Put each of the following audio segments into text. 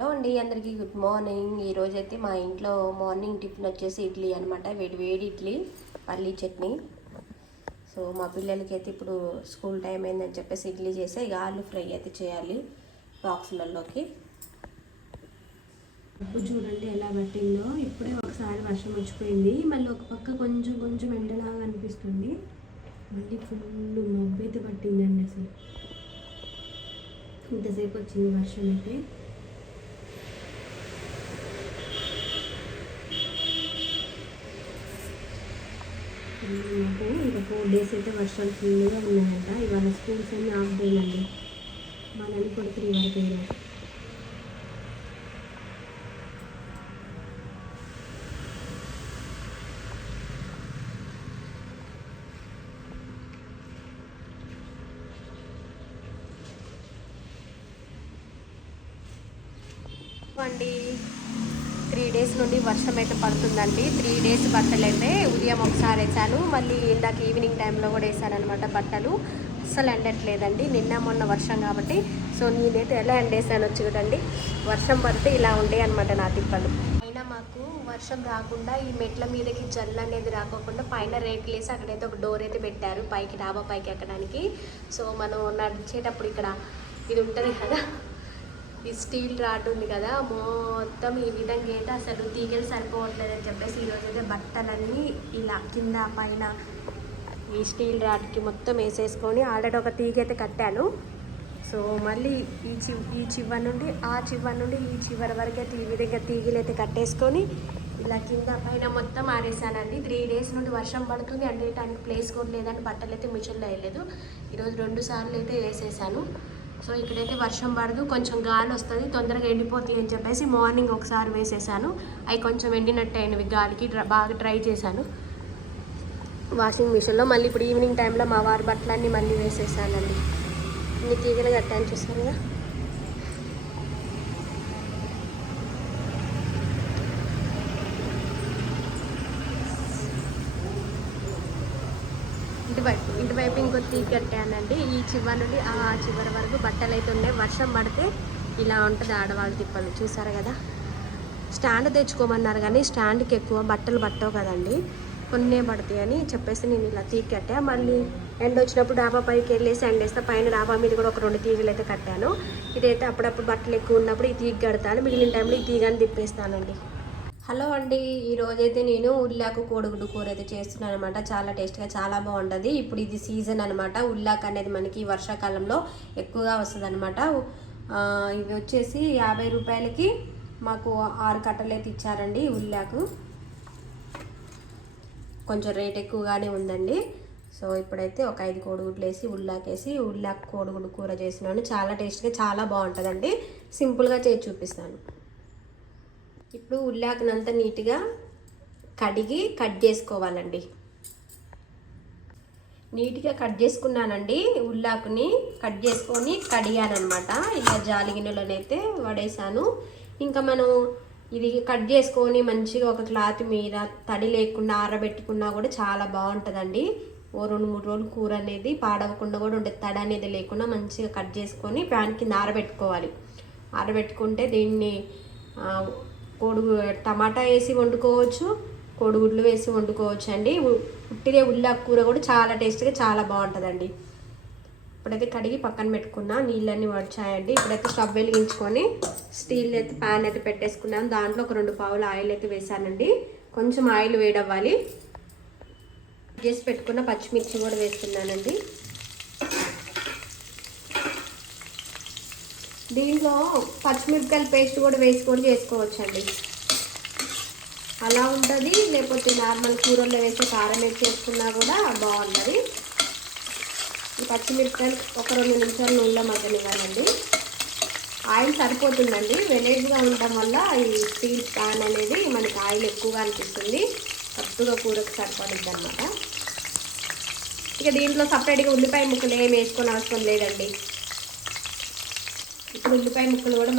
Hello అండి, అందరికీ good morning. ఈరోజైతే మా ఇంట్లో మార్నింగ్ టిఫిన్ వచ్చేసి ఇడ్లీ అనమాట. వేడి వేడి ఇడ్లీ, పల్లీ చట్నీ. సో మా పిల్లలకి అయితే ఇప్పుడు స్కూల్ టైం అయిందని చెప్పేసి ఇడ్లీ చేస్తే ఇక ఆలు ఫ్రై అయితే చేయాలి బాక్సులలోకి. ఇప్పుడు చూడండి ఎలా పట్టిందో. ఇప్పుడే ఒకసారి వర్షం వచ్చిపోయింది, మళ్ళీ ఒక పక్క కొంచెం కొంచెం ఎండలాగా అనిపిస్తుంది, మళ్ళీ ఫుల్ మబ్బు అయితే పట్టిందండి. అసలు ఇంతసేపు వచ్చింది వర్షం అయితే. మాకు ఇంకా 4 days అయితే వర్షాలు ఫుల్గా ఉన్నాయంట. ఇవాళ స్కూల్స్ అన్నీ ఆఫ్ డేలు అండి. మా నన్ను కూడా 3 వరకు వేయలేదు. అండి 3 days నుండి వర్షం అయితే పడుతుందండి. 3 days బట్టలు అయితే ఉదయం ఒకసారి వేసాను, మళ్ళీ ఇందాక ఈవినింగ్ టైంలో కూడా వేసాను అనమాట. బట్టలు అస్సలు ఎండట్లేదండి, నిన్న మొన్న వర్షం కాబట్టి. సో నేనైతే ఎలా ఎండేసానో చూడండి. వర్షం పడితే ఇలా ఉండే అనమాట నా తిప్పలు. అయినా మాకు వర్షం రాకుండా ఈ మెట్ల మీదకి జల్లు అనేది రాకోకుండా పైన రేకులు వేసి అక్కడైతే ఒక డోర్ అయితే పెట్టారు పైకి, డాబా పైకి ఎక్కడానికి. సో మనం నడిచేటప్పుడు ఇక్కడ ఇది ఉంటుంది కదా, ఈ స్టీల్ రాడ్ ఉంది కదా, మొత్తం ఈ విధంగా అయితే అసలు తీగలు సరిపోవట్లేదని చెప్పేసి ఈరోజు అయితే బట్టలన్నీ ఇలా కింద పైన ఈ స్టీల్ రాడ్కి మొత్తం వేసేసుకొని ఆల్రెడీ ఒక తీగ అయితే కట్టాను. సో మళ్ళీ ఈ చివరి నుండి ఆ చివరి నుండి ఈ చివరి వరకు అయితే ఈ విధంగా తీగలు అయితే కట్టేసుకొని ఇలా కింద పైన మొత్తం ఆరేసానండి. 3 days నుండి వర్షం పడుతుంది, అండేటానికి ప్లేస్ కూడా లేదని బట్టలు అయితే మిషన్లో వేయలేదు. ఈరోజు 2 సార్లు అయితే వేసేసాను. సో ఇక్కడైతే వర్షం పడదు, కొంచెం గాలి వస్తుంది, తొందరగా ఎండిపోతాయి అని చెప్పేసి మార్నింగ్ ఒకసారి వేసేసాను. అవి కొంచెం ఎండినట్టు అయినవి, గాలికి బాగా డ్రై చేశాను వాషింగ్ మిషన్లో. మళ్ళీ ఇప్పుడు ఈవినింగ్ టైంలో మా వారి బట్టలన్నీ మళ్ళీ వేసేసానండి. ఇన్ని తీగలు కట్టాను చూసాను కదా. ఇటువైపు ఇంకో తీగ కట్టానండి. ఈ చివరి నుండి ఆ చివరి వరకు బట్టలు అయితే ఉన్నాయి. వర్షం పడితే ఇలా ఉంటుంది ఆడవాళ్ళ తిప్పలు, చూసారు కదా. స్టాండ్ తెచ్చుకోమన్నారు కానీ స్టాండ్కి ఎక్కువ బట్టలు పట్టవు కదండి, కొన్నే పడతాయి అని చెప్పేసి నేను ఇలా తీగ కట్టా. మళ్ళీ ఎండ వచ్చినప్పుడు డాబా పైకి వెళ్ళేసి ఎండేస్తే పైన డాబా మీద కూడా ఒక 2 తీగలు అయితే కట్టాను. ఇదైతే అప్పుడప్పుడు బట్టలు ఎక్కువ ఉన్నప్పుడు ఈ తీగ కడతాను, మిగిలిన టైంలో ఈ తీగని తిప్పేస్తానండి. హలో అండి, ఈరోజైతే నేను ఉల్లాకు కోడిగుడ్డు కూర అయితే చేస్తున్నాను అనమాట. చాలా టేస్ట్గా, చాలా బాగుంటుంది. ఇప్పుడు ఇది సీజన్ అనమాట. ఉల్లాకు అనేది మనకి వర్షాకాలంలో ఎక్కువగా వస్తుంది అనమాట. ఇవి వచ్చేసి 50 రూపాయలకి మాకు 6 కట్టలు అయితే ఇచ్చారండి. ఉల్లాకు కొంచెం రేట్ ఎక్కువగానే ఉందండి. సో ఇప్పుడైతే ఒక 5 కోడిగుడ్లు వేసి ఉల్లాకేసి ఉల్లాకు కోడిగుడ్డు కూర చేస్తున్నాను. చాలా టేస్ట్గా, చాలా బాగుంటుందండి. సింపుల్గా చేసి చూపిస్తాను. ఇప్పుడు ఉల్లాకునంతా నీట్గా కడిగి కట్ చేసుకోవాలండి. నీట్గా కట్ చేసుకున్నానండి. ఉల్లాకుని కట్ చేసుకొని కడిగానమాట. ఇలా జాలి గిన్నెలోనైతే వడేసాను. ఇంకా మనం ఇది కట్ చేసుకొని మంచిగా ఒక క్లాత్ మీద తడి లేకుండా ఆరబెట్టుకున్నా కూడా చాలా బాగుంటుందండి. ఓ 2-3 రోజులు కూర అనేది పాడవకుండా కూడా ఉంటుంది. తడి అనేది లేకుండా మంచిగా కట్ చేసుకొని ప్యాన్ కింద ఆరబెట్టుకోవాలి. ఆరబెట్టుకుంటే దీన్ని టమాటా వేసి వండుకోవచ్చు, కోడిగుడ్లు వేసి వండుకోవచ్చు అండి. ఉట్టిదే ఉల్లాకు కూర కూడా చాలా టేస్ట్గా, చాలా బాగుంటుందండి. ఇప్పుడైతే కడిగి పక్కన పెట్టుకున్నా, నీళ్ళన్నీ వచ్చాయండి. ఇప్పుడైతే స్టవ్ వెలిగించుకొని స్టీల్ అయితే ప్యాన్ అయితే పెట్టేసుకున్నాను. దాంట్లో ఒక 2 పావులు ఆయిల్ అయితే వేసానండి. కొంచెం ఆయిల్ వేడవ్వాలి. చేసి పెట్టుకున్న పచ్చిమిర్చి కూడా వేస్తున్నానండి. దీంట్లో పచ్చిమిరపకాయల పేస్ట్ కూడా వేసుకొని చేసుకోవచ్చండి, అలా ఉంటుంది. లేకపోతే నార్మల్ కూరల్లో వేసి కారం వేసి చేసుకున్నా కూడా బాగుంటుంది. ఈ పచ్చిమిరపకాయలు ఒక 2 నిమిషాలు నూనెలో మగ్గనివ్వాలండి. ఆయిల్ సరిపోతుందండి. వెలేజ్గా ఉండటం వల్ల ఈ స్టీల్ ప్యాన్ అనేది మనకి ఆయిల్ ఎక్కువగా అనిపిస్తుంది, కరెక్ట్గా కూరకు సరిపడుద్ది అనమాట. ఇక దీంట్లో సపరేట్గా ఉల్లిపాయ ముక్కలు ఏమి వేసుకొని అవసరం లేదండి. ఇప్పుడు ఉల్లిపాయ ముక్కలు కూడా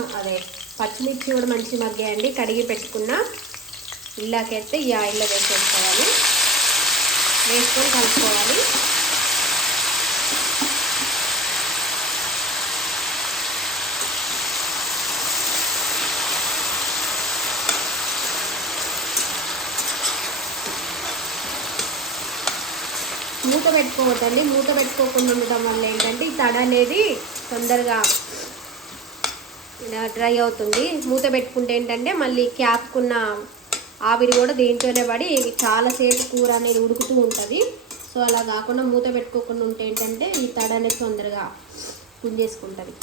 పచ్చిమిర్చి కూడా మంచి మగ్గాయండి. కడిగి పెట్టుకున్న ఉల్లాకైతే ఈ ఆయిల్లో వేసుకొని కలుపుకోవాలి. మూత పెట్టుకోవద్దండి. మూత పెట్టుకోకుండా ఉండడం వల్ల ఏంటంటే ఈ తడ అనేది తొందరగా డ్రై అవుతుంది. మూత పెట్టుకుంటే ఏంటంటే మళ్ళీ క్యాప్కున్న ఆవిరి కూడా దీంట్లోనే పడి చాలాసేపు కూర అనేది ఉడుకుతూ ఉంటుంది. సో అలా కాకుండా మూత పెట్టుకోకుండా ఉంటే ఏంటంటే ఈ తడ అనేది తొందరగా పుంజేసుకుంటుంది.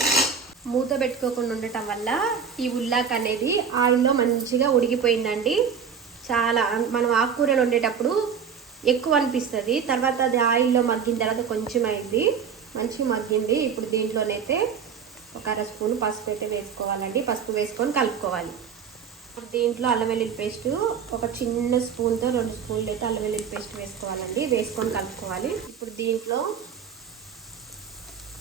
మూత పెట్టుకోకుండా ఉండటం వల్ల ఈ ఉల్లాక్ అనేది ఆయిల్లో మంచిగా ఉడికిపోయిందండి. చాలా మనం ఆకుకూరలు వండేటప్పుడు ఎక్కువ అనిపిస్తుంది, తర్వాత అది ఆయిల్లో మగ్గిన తర్వాత కొంచెం అయింది, మంచిగా మగ్గింది. ఇప్పుడు దీంట్లోనైతే ఒక అర స్పూన్ పసుపు అయితే వేసుకోవాలండి. పసుపు వేసుకొని కలుపుకోవాలి. ఇప్పుడు దీంట్లో అల్లం వెల్లుల్లి పేస్ట్ ఒక చిన్న స్పూన్తో 2 స్పూన్లు అయితే అల్లం వెల్లుల్లి పేస్ట్ వేసుకోవాలండి. వేసుకొని కలుపుకోవాలి. ఇప్పుడు దీంట్లో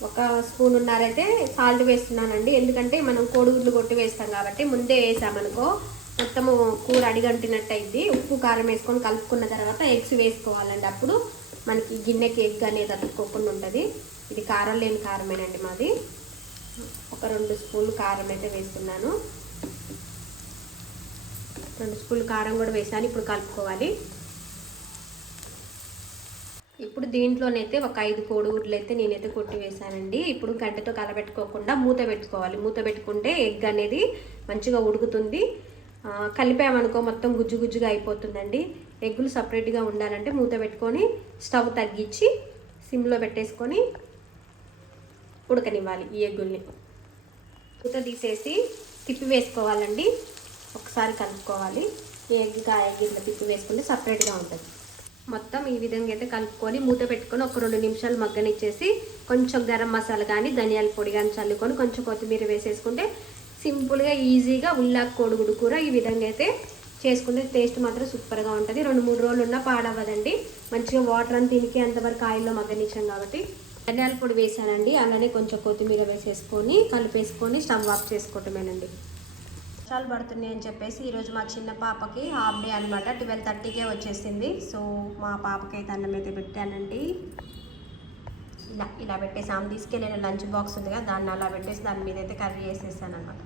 ఒక స్పూనున్నరైతే సాల్ట్ వేస్తున్నానండి. ఎందుకంటే మనం కోడిగుడ్లు కొట్టి వేస్తాం కాబట్టి ముందే వేసామనుకో మొత్తము కూర అడిగంటినట్టు అయింది. ఉప్పు కారం వేసుకొని కలుపుకున్న తర్వాత ఎగ్స్ వేసుకోవాలండి. అప్పుడు మనకి గిన్నెకి ఎగ్ అనేది అతుక్కోకుండా ఉంటుంది. ఇది కారం లేని కారమేనండి మాది. ఒక 2 స్పూన్లు కారం అయితే వేస్తున్నాను. 2 స్పూన్లు కారం కూడా వేసాను. ఇప్పుడు కలుపుకోవాలి. ఇప్పుడు దీంట్లోనైతే ఒక 5 కోడిగుడ్లు అయితే నేనైతే కొట్టి వేసానండి. ఇప్పుడు గంటతో కలబెట్టుకోకుండా మూత పెట్టుకోవాలి. మూత పెట్టుకుంటే ఎగ్ అనేది మంచిగా ఉడుకుతుంది. కలిపామనుకో మొత్తం గుజ్జు గుజ్జుగా అయిపోతుందండి. ఎగ్గులు సపరేట్గా ఉండాలంటే మూత పెట్టుకొని స్టవ్ తగ్గించి సిమ్లో పెట్టేసుకొని ఉడకనివ్వాలి. ఈ ఎగ్గుల్ని మూత తీసేసి తిప్పి వేసుకోవాలండి. ఒకసారి కలుపుకోవాలి. ఈ ఎగ్ ఆ ఎగ్ ఇట్లా తిప్పి వేసుకుంటే సపరేట్గా ఉంటుంది. మొత్తం ఈ విధంగా అయితే కలుపుకొని మూత పెట్టుకొని ఒక 2 నిమిషాలు మగ్గనిచ్చేసి కొంచెం గరం మసాలా కానీ ధనియాల పొడి కానీ చల్లుకొని కొంచెం కొత్తిమీర వేసేసుకుంటే సింపుల్గా ఈజీగా ఉల్లాక్ కోడిగుడ్డు కూర ఈ విధంగా అయితే చేసుకుంటే టేస్ట్ మాత్రం సూపర్గా ఉంటుంది. 2-3 రోజులు ఉన్నా పాడవ్వదండి. మంచిగా వాటర్ అంతా తినికి అంతవరకు ఆయిల్లో మగ్గనిచ్చాం కాబట్టి ధనియాల పొడి వేసానండి. అలానే కొంచెం కొత్తిమీర వేసేసుకొని కలిపేసుకొని స్టవ్ ఆఫ్ చేసుకోవటమేనండి. వర్షాలు పడుతున్నాయి అని చెప్పేసి ఈరోజు మా చిన్న పాపకి హాఫ్ డే అనమాట. 12:30కే వచ్చేసింది. సో మా పాపకి అయితే అన్నం అయితే పెట్టానండి. ఇలా పెట్టేసి ఆమె తీసుకెళ్ళిన లంచ్ బాక్స్ ఉంది కదా, దాన్ని అలా పెట్టేసి దాని మీద అయితే కర్రీ వేసేసాను అనమాట.